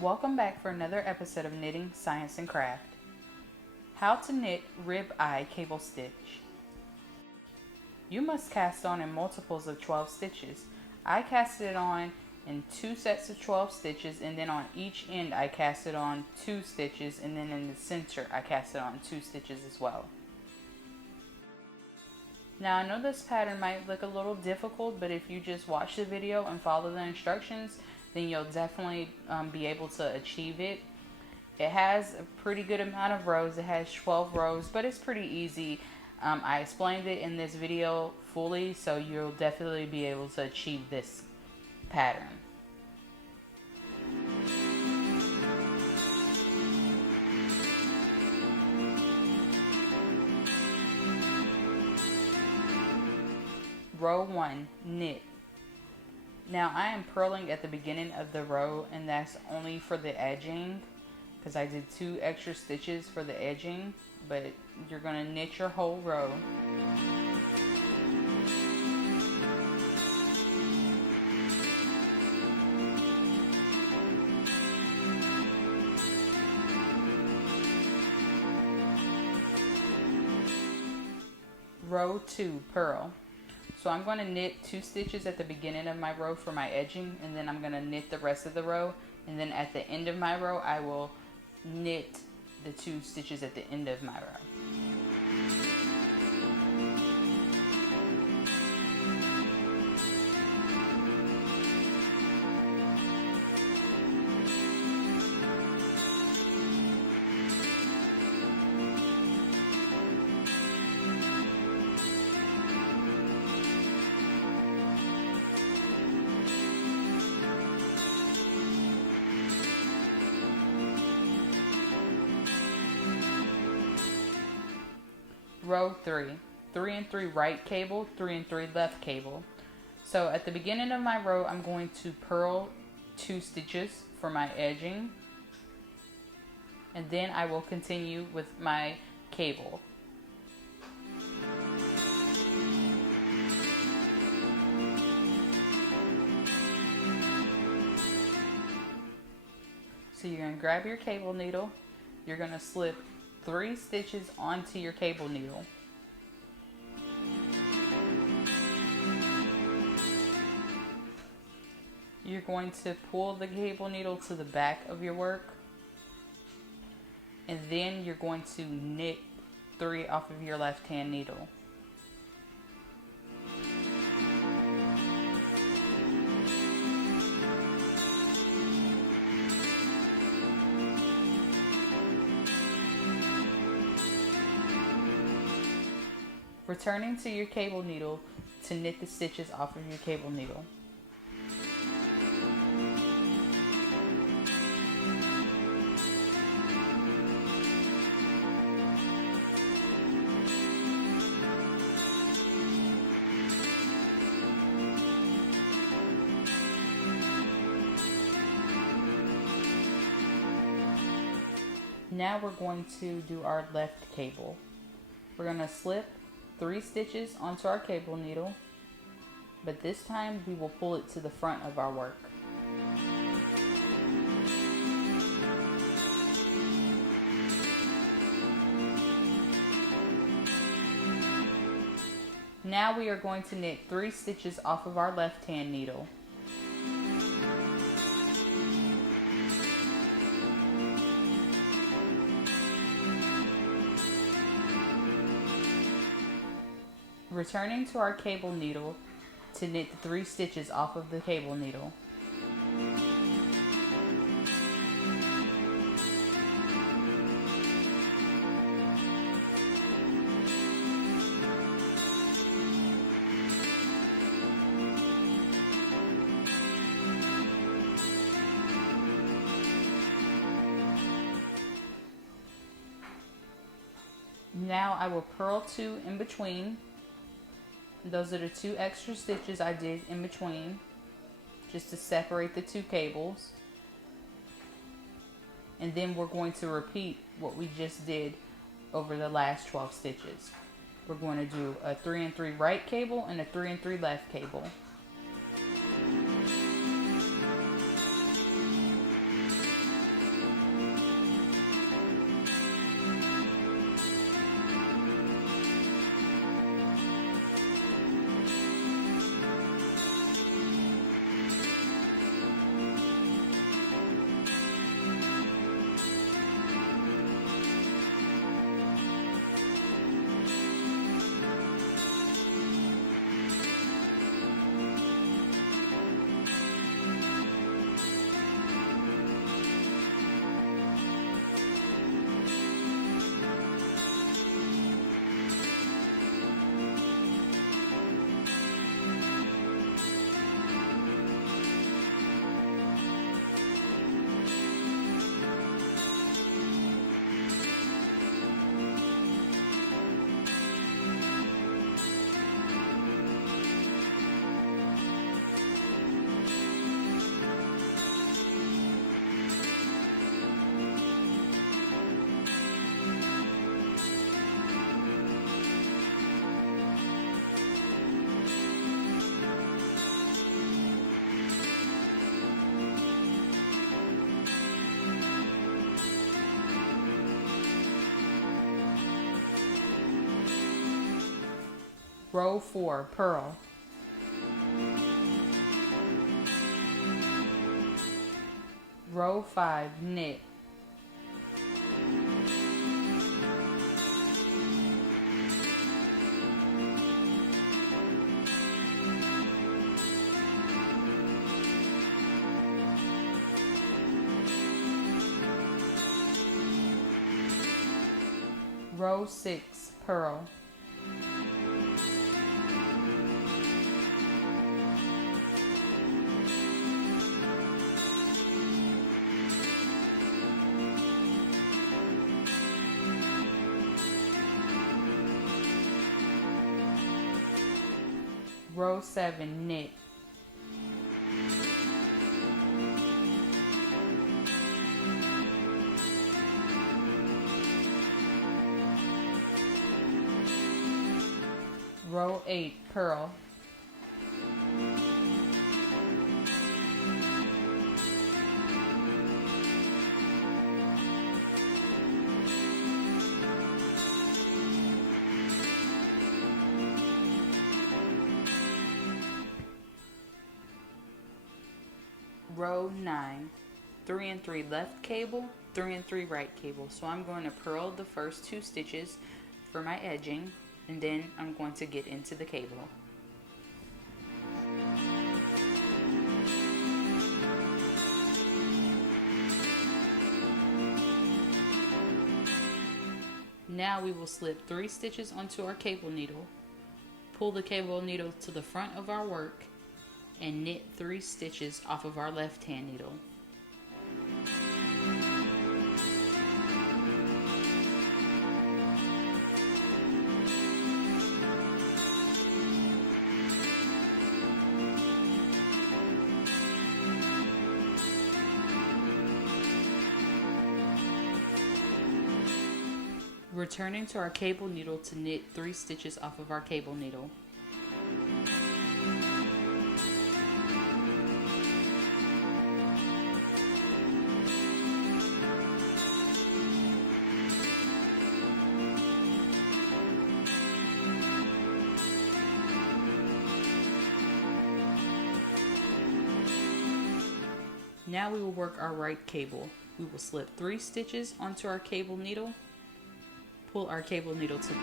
Welcome back for another episode of Knitting, Science, and Craft. How to knit rib eye cable stitch. You must cast on in multiples of 12 stitches. I casted it on in 2 sets of 12 stitches, and then on each end I casted on 2 stitches, and then in the center I casted on 2 stitches as well. Now I know this pattern might look a little difficult, but if you just watch the video and follow the instructions, then you'll definitely be able to achieve it. It has a pretty good amount of rows. It has 12 rows, but it's pretty easy. I explained it in this video fully, so you'll definitely be able to achieve this pattern. Row 1, knit. Now I am purling at the beginning of the row, and that's only for the edging because I did 2 extra stitches for the edging, but you're going to knit your whole row. Row 2, purl. So I'm going to knit 2 stitches at the beginning of my row for my edging, and then I'm going to knit the rest of the row, and then at the end of my row I will knit the 2 stitches at the end of my row. Row 3, 3 and 3 right cable, 3 and 3 left cable. So at the beginning of my row I'm going to purl 2 stitches for my edging, and then I will continue with my cable. So you're going to grab your cable needle, you're going to slip 3 stitches onto your cable needle. You're going to pull the cable needle to the back of your work, and then you're going to knit 3 off of your left hand needle. Returning to your cable needle to knit the stitches off of your cable needle. Now we're going to do our left cable. We're going to slip 3 stitches onto our cable needle, but this time we will pull it to the front of our work. Now we are going to knit 3 stitches off of our left hand needle. Returning to our cable needle to knit the 3 stitches off of the cable needle. Now I will purl 2 in between. Those are the 2 extra stitches I did in between, just to separate the 2 cables. And then we're going to repeat what we just did over the last 12 stitches. We're going to do a 3 and 3 right cable and a 3 and 3 left cable. Row 4, purl. Row 5, knit. Row 6, purl. Row 7, knit. Row 8, purl. Row 9, 3 and 3 left cable, 3 and 3 right cable. So I'm going to purl the first 2 stitches for my edging, and then I'm going to get into the cable. Now we will slip 3 stitches onto our cable needle, pull the cable needle to the front of our work, and knit 3 stitches off of our left hand needle. Returning to our cable needle to knit 3 stitches off of our cable needle. Now we will work our right cable. We will slip 3 stitches onto our cable needle, pull our cable needle to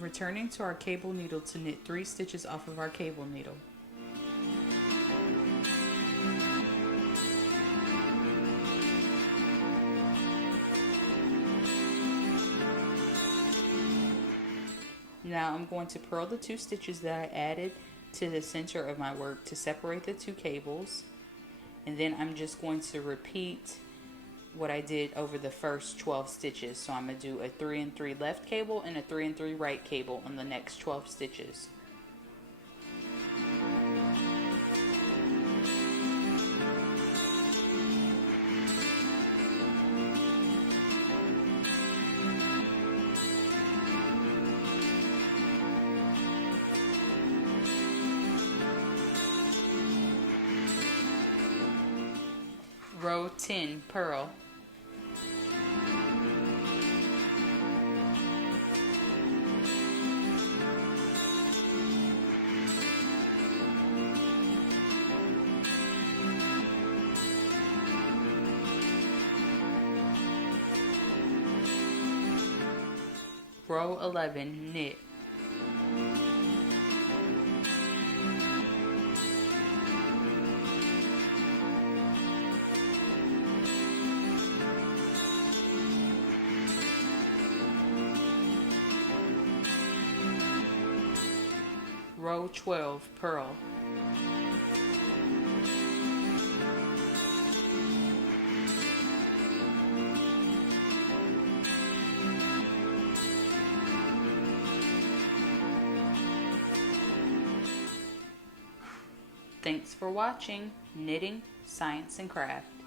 returning to our cable needle to knit 3 stitches off of our cable needle. Now I'm going to purl the 2 stitches that I added to the center of my work to separate the 2 cables, and then I'm just going to repeat what I did over the first 12 stitches. So I'm going to do a 3 and 3 left cable and a 3 and 3 right cable on the next 12 stitches. Row 10, purl. Row 11, knit. Row 12, purl. Thanks for watching Knitting, Science, and Craft.